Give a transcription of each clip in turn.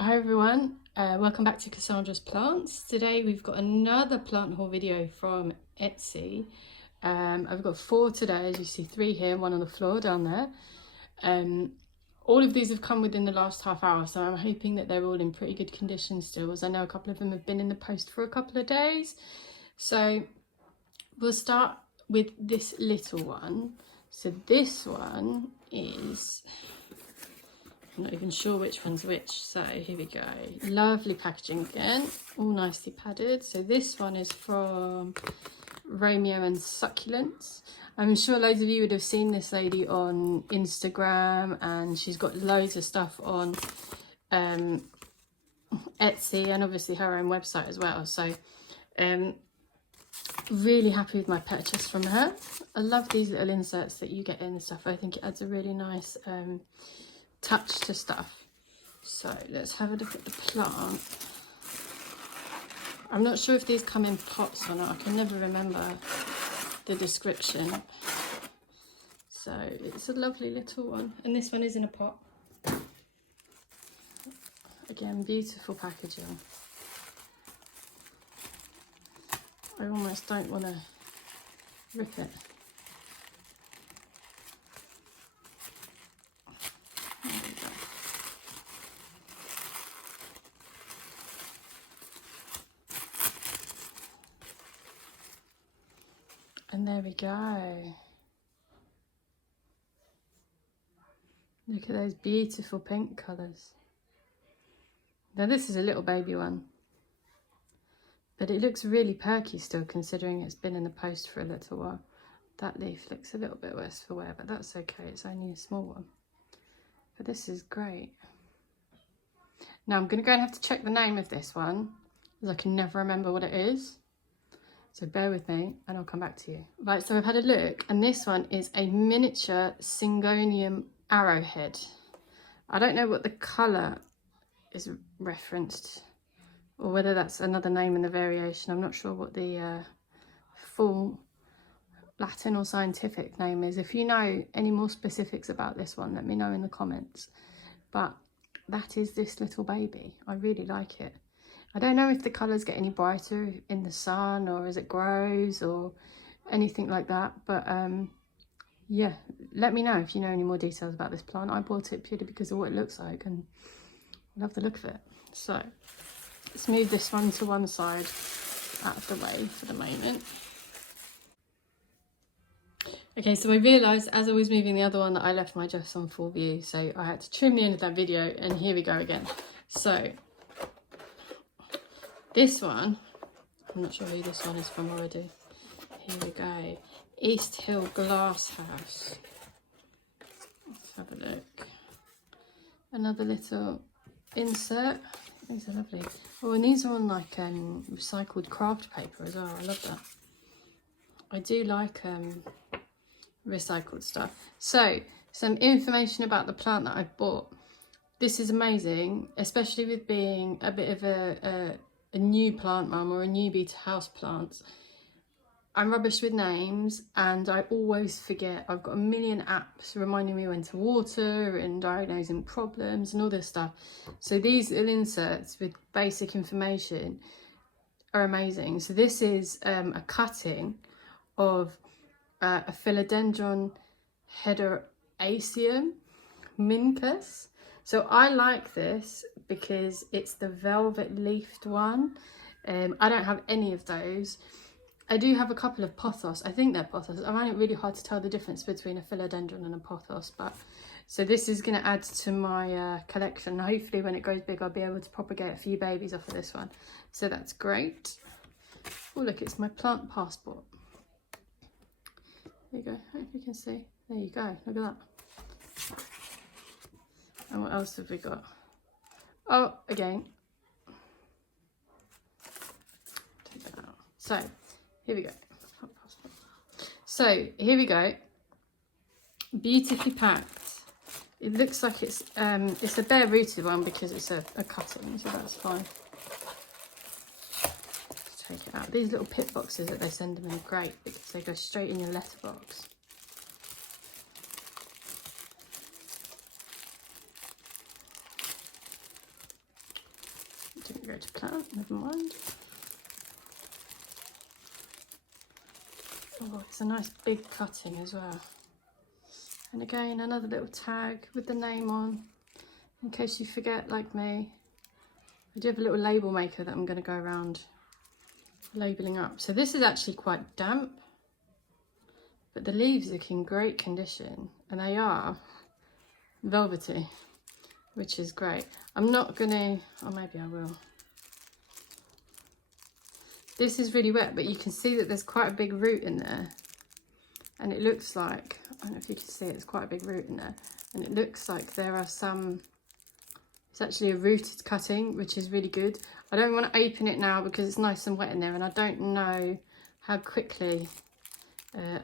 Hi everyone, welcome back to Cassandra's Plants. Today we've got another plant haul video from Etsy. I've got 4 today, as you see, 3 here, 1 on the floor down there. All of these have come within the last half hour, so I'm hoping that they're all in pretty good condition still, as I know a couple of them have been in the post for a couple of days. So we'll start with this little one. So this one is... I'm not even sure which one's which, so here we go. Lovely packaging again, all nicely padded. So this one is from Romeo and Succulents. I'm sure loads of you would have seen this lady on Instagram, and she's got loads of stuff on Etsy and obviously her own website as well. So really happy with my purchase from her. I love these little inserts that you get in and stuff. I think it adds a really nice touch to stuff. So let's have a look at the plant. I'm not sure if these come in pots or not. I can never remember the description. So it's a lovely little one, and this one is in a pot. Again, beautiful packaging. I almost don't want to rip it. And there we go. Look at those beautiful pink colours. Now this is a little baby one, but it looks really perky still, considering it's been in the post for a little while. That leaf looks a little bit worse for wear, but that's okay, it's only a small one. But this is great. Now I'm going to go and have to check the name of this one, because I can never remember what it is. So bear with me and I'll come back to you. Right, so I've had a look, and this one is a miniature Syngonium Arrow Head. I don't know what the colour is referenced, or whether that's another name in the variation. I'm not sure what the full Latin or scientific name is. If you know any more specifics about this one, let me know in the comments. But that is this little baby. I really like it. I don't know if the colours get any brighter in the sun or as it grows or anything like that, but yeah, let me know if you know any more details about this plant. I bought it purely because of what it looks like and I love the look of it. So let's move this one to one side out of the way for the moment. Okay, so I realised as I was moving the other one that I left my dress on full view, so I had to trim the end of that video, and here we go again. So this one, I'm not sure who this one is from already. Here we go. East Hill Glass House. Let's have a look. Another little insert. These are lovely. Oh, and these are on like recycled craft paper as well. I love that. I do like recycled stuff. So, some information about the plant that I bought. This is amazing, especially with being a bit of a new plant mum or a newbie to house plants. I'm rubbish with names and I always forget. I've got a million apps reminding me when to water and diagnosing problems and all this stuff. So these little inserts with basic information are amazing. So this is a cutting of a Philodendron Micans. So I like this because it's the velvet leafed one. I don't have any of those. I do have a couple of pothos. I think they're pothos. I find it really hard to tell the difference between a philodendron and a pothos. But so this is going to add to my collection. Hopefully when it grows big, I'll be able to propagate a few babies off of this one. So that's great. Oh look, it's my plant passport. There you go. I hope you can see. There you go. Look at that. And what else have we got? Oh, again. Take that out. So, here we go. So, here we go. Beautifully packed. It looks like it's a bare rooted one because it's a cutting, so that's fine. Let's take it out. These little pit boxes that they send them in are great because they go straight in your letterbox. go to plant, never mind. Oh, it's a nice big cutting as well. And again, another little tag with the name on, in case you forget like me. I do have a little label maker that I'm going to go around labelling up. So this is actually quite damp, but the leaves look in great condition, and they are velvety, which is great. I'm not going to, or maybe I will. This is really wet, but you can see that there's quite a big root in there. And it looks like, I don't know if you can see it, it's quite a big root in there. And it looks like there are some, it's actually a rooted cutting, which is really good. I don't want to open it now because it's nice and wet in there, and I don't know how quickly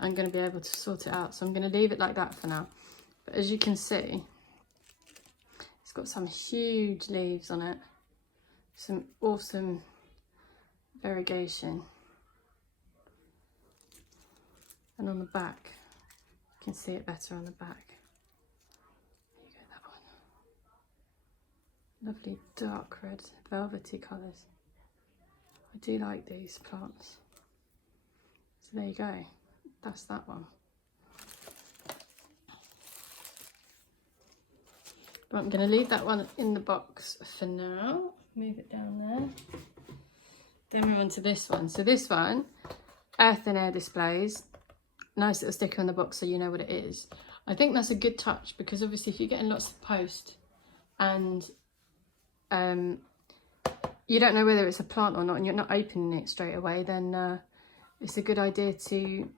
I'm going to be able to sort it out. So I'm going to leave it like that for now. But as you can see, it's got some huge leaves on it. Some awesome variegation. And on the back, you can see it better on the back. There you go, that one. Lovely dark red, velvety colours. I do like these plants. So there you go, that's that one. But I'm going to leave that one in the box for now. Move it down there. Then move on to this one. So this one, Earth and Air Displays. Nice little sticker on the box so you know what it is. I think that's a good touch, because obviously if you're getting lots of post and you don't know whether it's a plant or not, and you're not opening it straight away, then it's a good idea to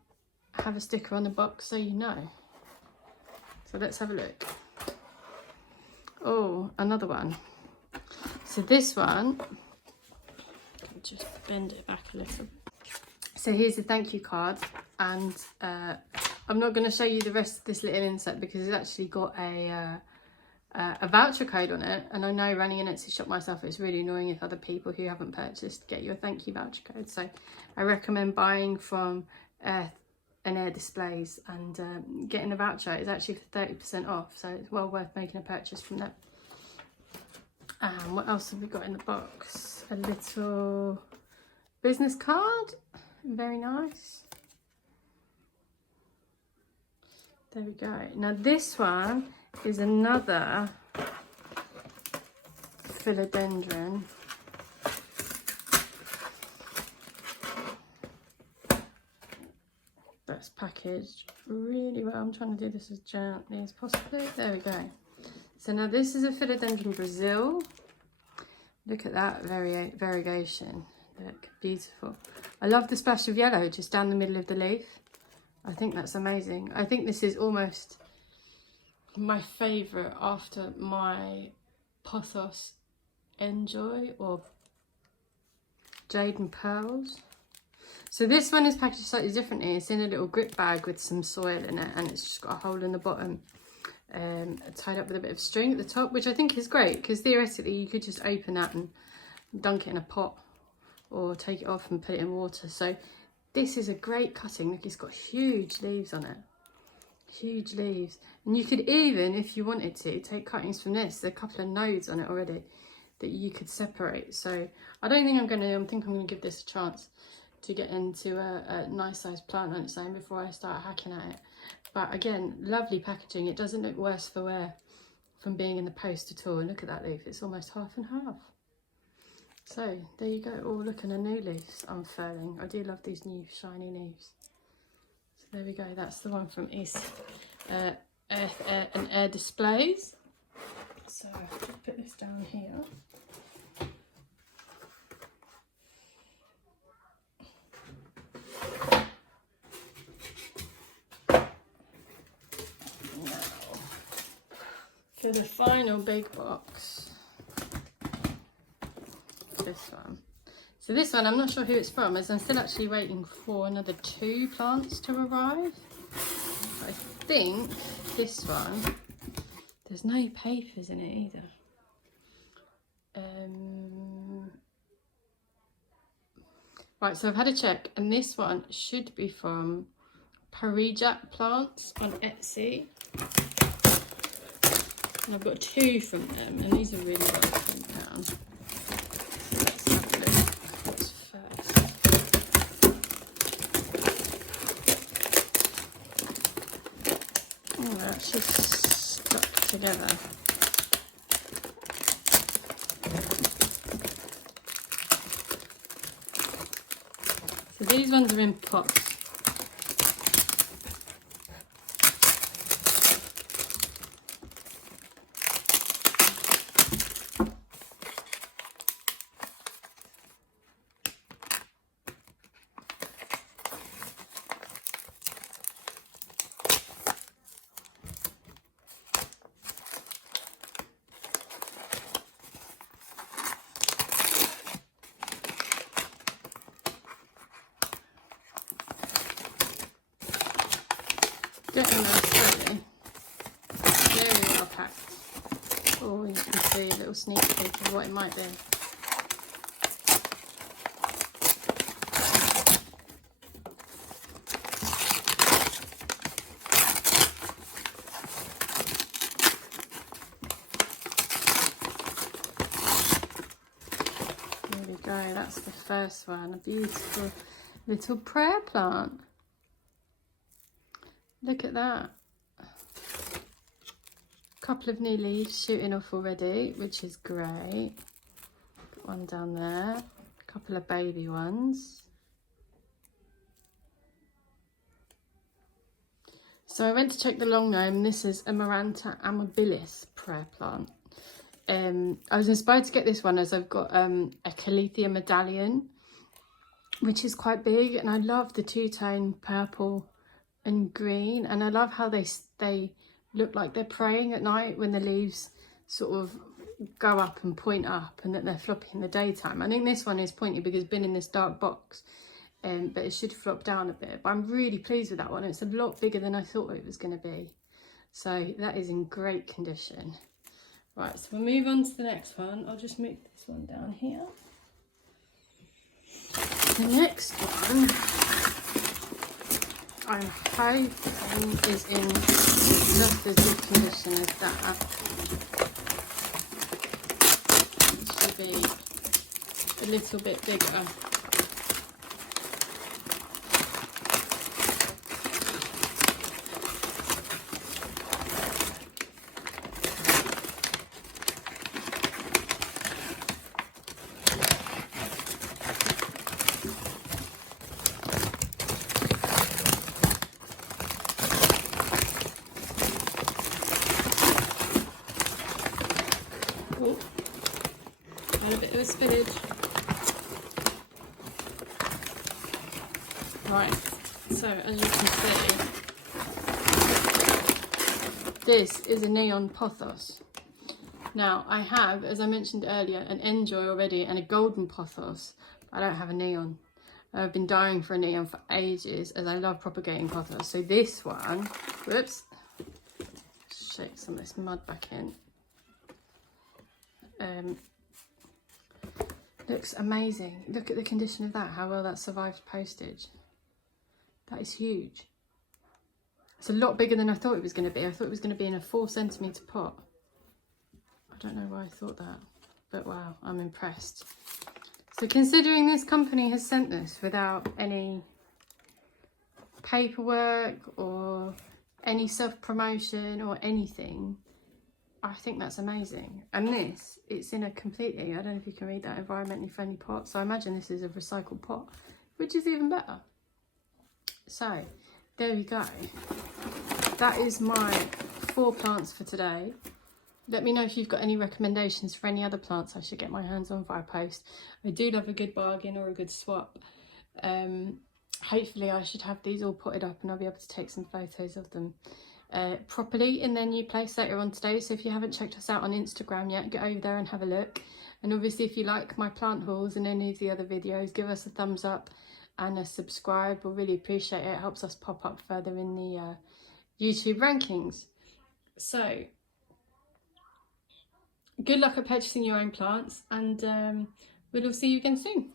have a sticker on the box so you know. So let's have a look. Oh, another one. So this one, just bend it back a little. So here's the thank you card, and I'm not going to show you the rest of this little insert because it's actually got a voucher code on it, and I know running an Etsy shop myself, it's really annoying if other people who haven't purchased get you a thank you voucher code. So I recommend buying from Earth and Air Displays and getting a voucher. It's actually for 30% off, so it's well worth making a purchase from them. What else have we got in the box? A little business card, very nice. There we go. Now this one is another philodendron. That's packaged really well. I'm trying to do this as gently as possible. There we go. So now this is a Philodendron Brasil. Look at that variegation. Look, beautiful. I love the splash of yellow just down the middle of the leaf. I think that's amazing. I think this is almost my favourite after my Pothos Enjoy or Jade and Pearls. So this one is packaged slightly differently. It's in a little grip bag with some soil in it, and it's just got a hole in the bottom, tied up with a bit of string at the top, which I think is great because theoretically you could just open that and dunk it in a pot or take it off and put it in water. So this is a great cutting. Look, it's got huge leaves on it. Huge leaves. And you could even, if you wanted to, take cuttings from this. There's a couple of nodes on it already that you could separate. So I don't think I'm going to, I think I'm going to give this a chance to get into a nice sized plant on its own before I start hacking at it. But again, lovely packaging. It doesn't look worse for wear from being in the post at all. And look at that leaf. It's almost half and half. So there you go. Oh, look, and a new leaf's unfurling. I do love these new shiny leaves. So there we go. That's the one from Earth, Air and Air Displays. So I'll just put this down here. Now, for the final big box, this one. So this one, I'm not sure who it's from, as I'm still actually waiting for another 2 plants to arrive. I think this one, there's no papers in it either. Right, so I've had a check, and this one should be from Parijat plants on Etsy. And I've got 2 from them, and these are really well put down. So they're actually stuck together. So these ones are in pots. Getting there slowly. Very well packed. Oh, you can see a little sneak peek of what it might be. There we go, that's the first one. A beautiful little prayer plant. Look at that. Couple of new leaves shooting off already, which is great. Got one down there. A couple of baby ones. So I went to check the long gnome. This is a Maranta Amabilis prayer plant. I was inspired to get this one as I've got a Caletheia medallion, which is quite big, and I love the two-tone purple and green, and I love how they look like they're praying at night when the leaves sort of go up and point up, and that they're floppy in the daytime. I think this one is pointy because it's been in this dark box, but it should flop down a bit. But I'm really pleased with that one. It's a lot bigger than I thought it was going to be, so that is in great condition. Right, so we'll move on to the next one. I'll just move this one down here. The next one, I'm hoping is in just as good condition as that. It should be a little bit bigger. Oh, and a bit of a spillage. Right, so as you can see, this is a Neon Pothos. Now I have, as I mentioned earlier, an Enjoy already and a Golden Pothos, but I don't have a Neon. I've been dying for a Neon for ages as I love propagating pothos. So this one, whoops, shake some of this mud back in. Looks amazing. Look at the condition of that, how well that survived postage. That is huge. It's a lot bigger than I thought it was going to be. I thought it was going to be in a 4cm pot. I don't know why I thought that, but wow, I'm impressed. So considering this company has sent this without any paperwork or any self-promotion or anything, I think that's amazing. And this, it's in a completely, I don't know if you can read that, environmentally friendly pot. So I imagine this is a recycled pot, which is even better. So there we go. That is my 4 plants for today. Let me know if you've got any recommendations for any other plants I should get my hands on via post. I do love a good bargain or a good swap. Hopefully I should have these all potted up and I'll be able to take some photos of them properly in their new place later on today. So if you haven't checked us out on Instagram yet, get over there and have a look. And obviously if you like my plant hauls and any of the other videos, give us a thumbs up and a subscribe. We'll really appreciate it. It helps us pop up further in the YouTube rankings. So good luck at purchasing your own plants, and we'll see you again soon.